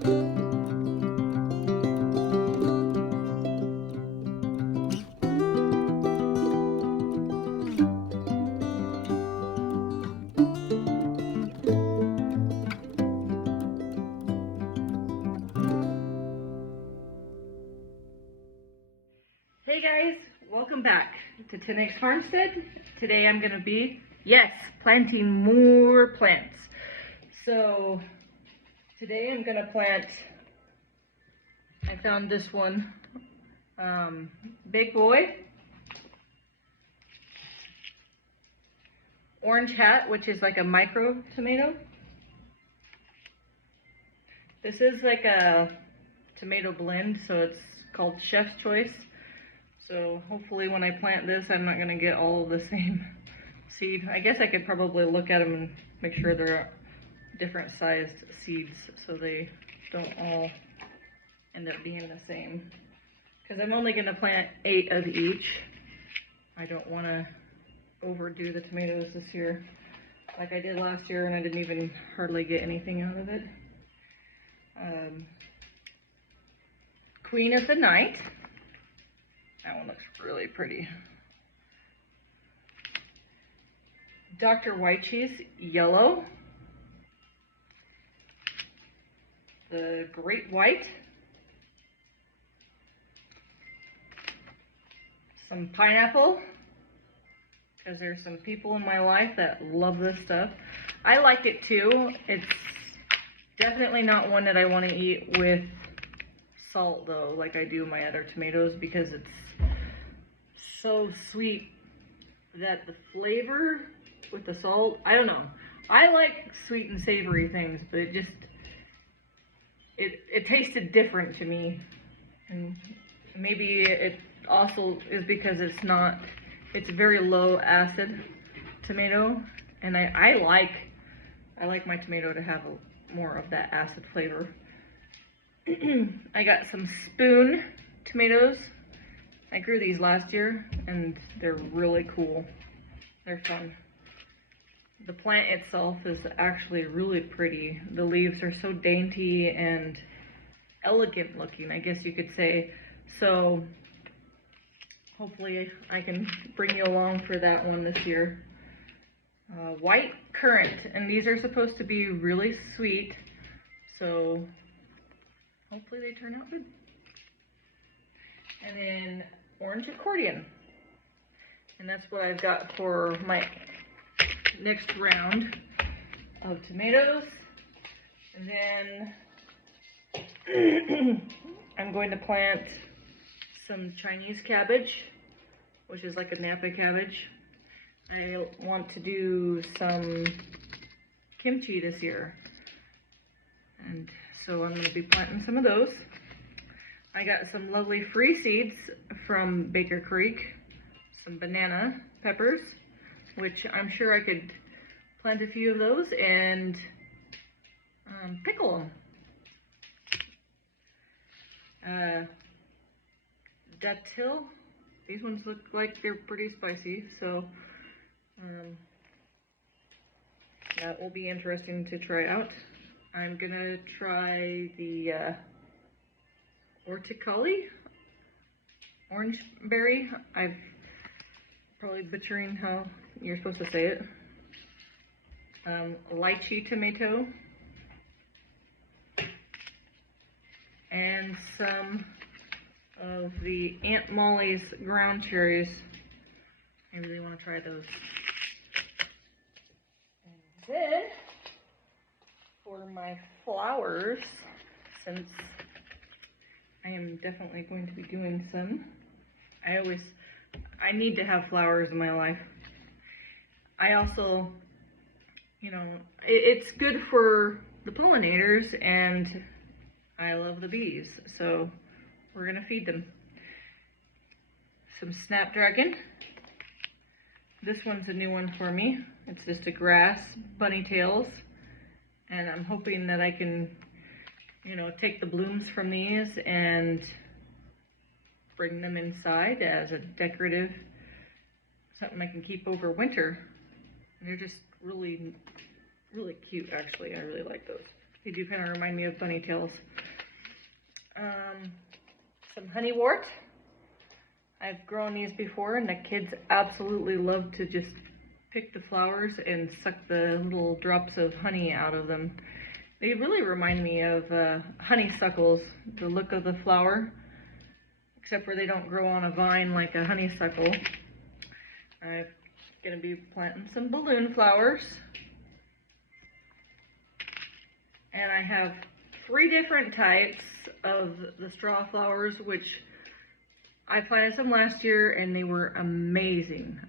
Hey guys, welcome back to 10X Farmstead. Today I'm going to be, yes, planting more plants. So today I'm going to plant, I found this one, Big Boy, Orange Hat, which is like a micro tomato. This is like a tomato blend, so it's called Chef's Choice. So hopefully when I plant this, I'm not going to get all the same seed. I guess I could probably look at them and make sure they're different sized seeds so they don't all end up being the same. Because I'm only going to plant 8 of each. I don't want to overdo the tomatoes this year like I did last year, and I didn't even hardly get anything out of it. Queen of the Night. That one looks really pretty. Dr. White Cheese Yellow. The Great White. Some pineapple, because there's some people in my life that love this stuff. I like it too. It's definitely not one that I want to eat with salt though, like I do my other tomatoes, because it's so sweet that the flavor with the salt, I don't know. I like sweet and savory things, but it just, it tasted different to me. And maybe it also is because it's a very low acid tomato, and I like my tomato to have more of that acid flavor. I got some Spoon tomatoes. I grew these last year and they're really cool. They're fun. The plant itself is actually really pretty. The leaves are so dainty and elegant looking, I guess you could say. So hopefully I can bring you along for that one this year. White Currant, and these are supposed to be really sweet, so hopefully they turn out good. And then Orange Accordion, and that's what I've got for my next round of tomatoes. And then I'm going to plant some Chinese cabbage, which is like a Napa cabbage. I want to do some kimchi this year, and so I'm going to be planting some of those. I got some lovely free seeds from Baker Creek, some banana peppers, which I'm sure I could plant a few of those and pickle them. Datil, these ones look like they're pretty spicy, so that will be interesting to try out. I'm gonna try the Orticali, orange berry. I'm probably butchering how you're supposed to say it. Lychee tomato, and some of the Aunt Molly's ground cherries. I really want to try those. And then for my flowers, since I am definitely going to be doing some, I need to have flowers in my life. I also, you know, it's good for the pollinators, and I love the bees, so we're gonna feed them. Some Snapdragon. This one's a new one for me. It's just a grass bunny tails, and I'm hoping that I can, you know, take the blooms from these and bring them inside as a decorative, something I can keep over winter. They're just really, really cute, actually. I really like those. They do kind of remind me of bunny tails. Some honeywort. I've grown these before, and the kids absolutely love to just pick the flowers and suck the little drops of honey out of them. They really remind me of honeysuckles, the look of the flower, except for they don't grow on a vine like a honeysuckle. I'm going to be planting some balloon flowers. And I have 3 different types of the straw flowers, which I planted some last year and they were amazing.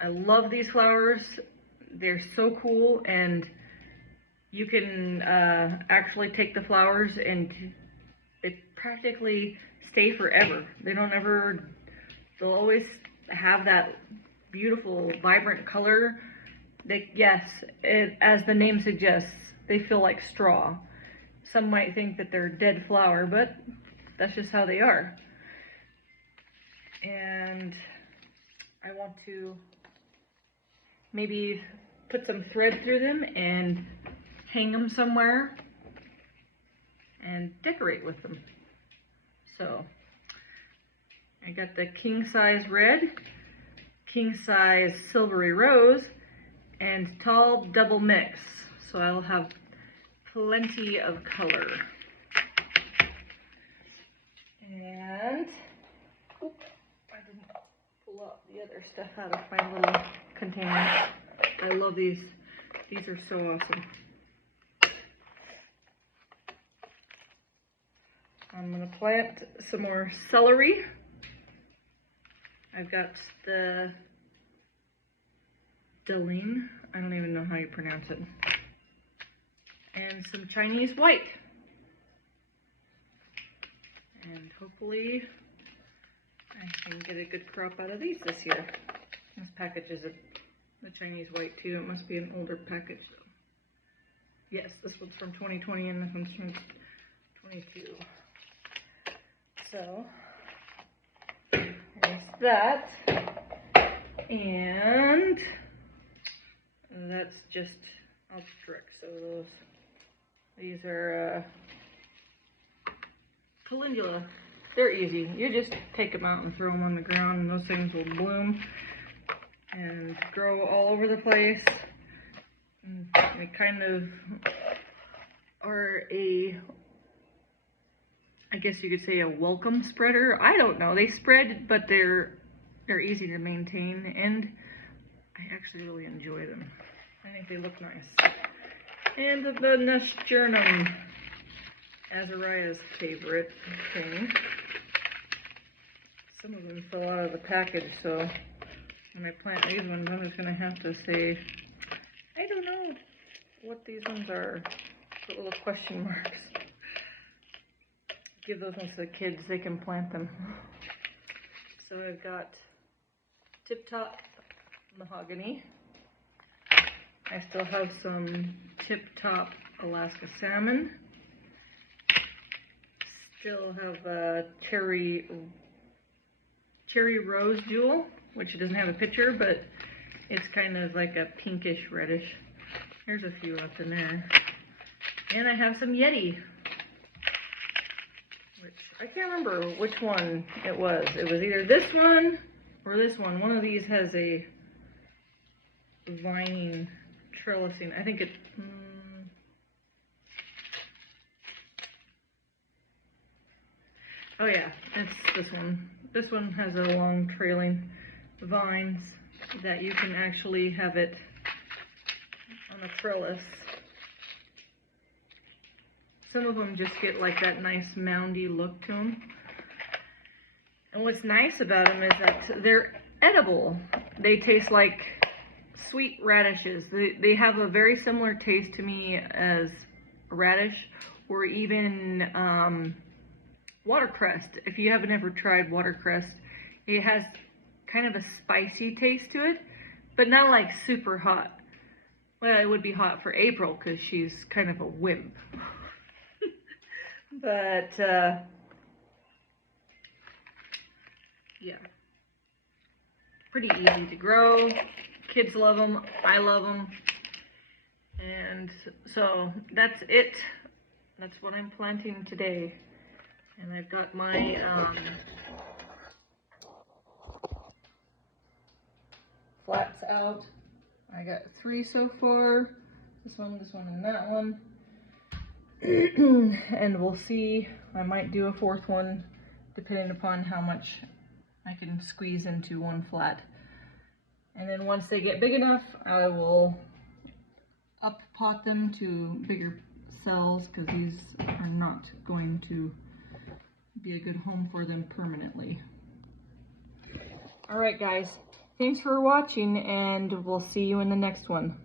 I love these flowers. They're so cool, and you can actually take the flowers and they practically stay forever. They don't ever, they'll always have that beautiful, vibrant color. Yes, as the name suggests, they feel like straw. Some might think that they're dead flower, but that's just how they are. And I want to maybe put some thread through them and hang them somewhere and decorate with them. So I got the king size red, king size silvery rose, and tall double mix. So I'll have plenty of color. And I didn't pull out the other stuff out of my little containers. I love these. These are so awesome. I'm going to plant some more celery. I've got the Deline, I don't even know how you pronounce it, and some Chinese white. And hopefully I can get a good crop out of these this year. This package is the Chinese white too. It must be an older package though. Yes, this one's from 2020 and this one's from 22. So there's that. And that's just Alptrix. So these are calendula. They're easy. You just take them out and throw them on the ground, and those things will bloom and grow all over the place. And they kind of are I guess you could say a welcome spreader. I don't know. They spread, but they're easy to maintain, and I actually really enjoy them. I think they look nice. And the Nasturtium, Azariah's favorite thing. Some of them fell out of the package, so when I plant these ones, I'm just going to have to say, I don't know what these ones are. Put little question marks. Give those ones to the kids, they can plant them. So I've got Tip Top Mahogany. I still have some Tip Top Alaska Salmon. Still have a Cherry Rose Jewel, which doesn't have a picture, but it's kind of like a pinkish reddish. There's a few up in there. And I have some Yeti, which I can't remember which one it was. It was either this one or this one. One of these has a vining trellising. I think it. Oh yeah, it's this one. This one has a long trailing vines that you can actually have it on a trellis. Some of them just get like that nice moundy look to them. And what's nice about them is that they're edible. They taste like sweet radishes. They have a very similar taste to me as radish, or even watercress. If you haven't ever tried watercress, it has kind of a spicy taste to it, but not like super hot. Well, it would be hot for April because she's kind of a wimp. But, yeah, pretty easy to grow. Kids love them. I love them. And so that's it. That's what I'm planting today. And I've got my flats out. I got 3 so far. This one, and that one. And we'll see. I might do a 4th one depending upon how much I can squeeze into one flat. And then once they get big enough, I will up pot them to bigger cells, because these are not going to be a good home for them permanently. Alright guys, thanks for watching, and we'll see you in the next one.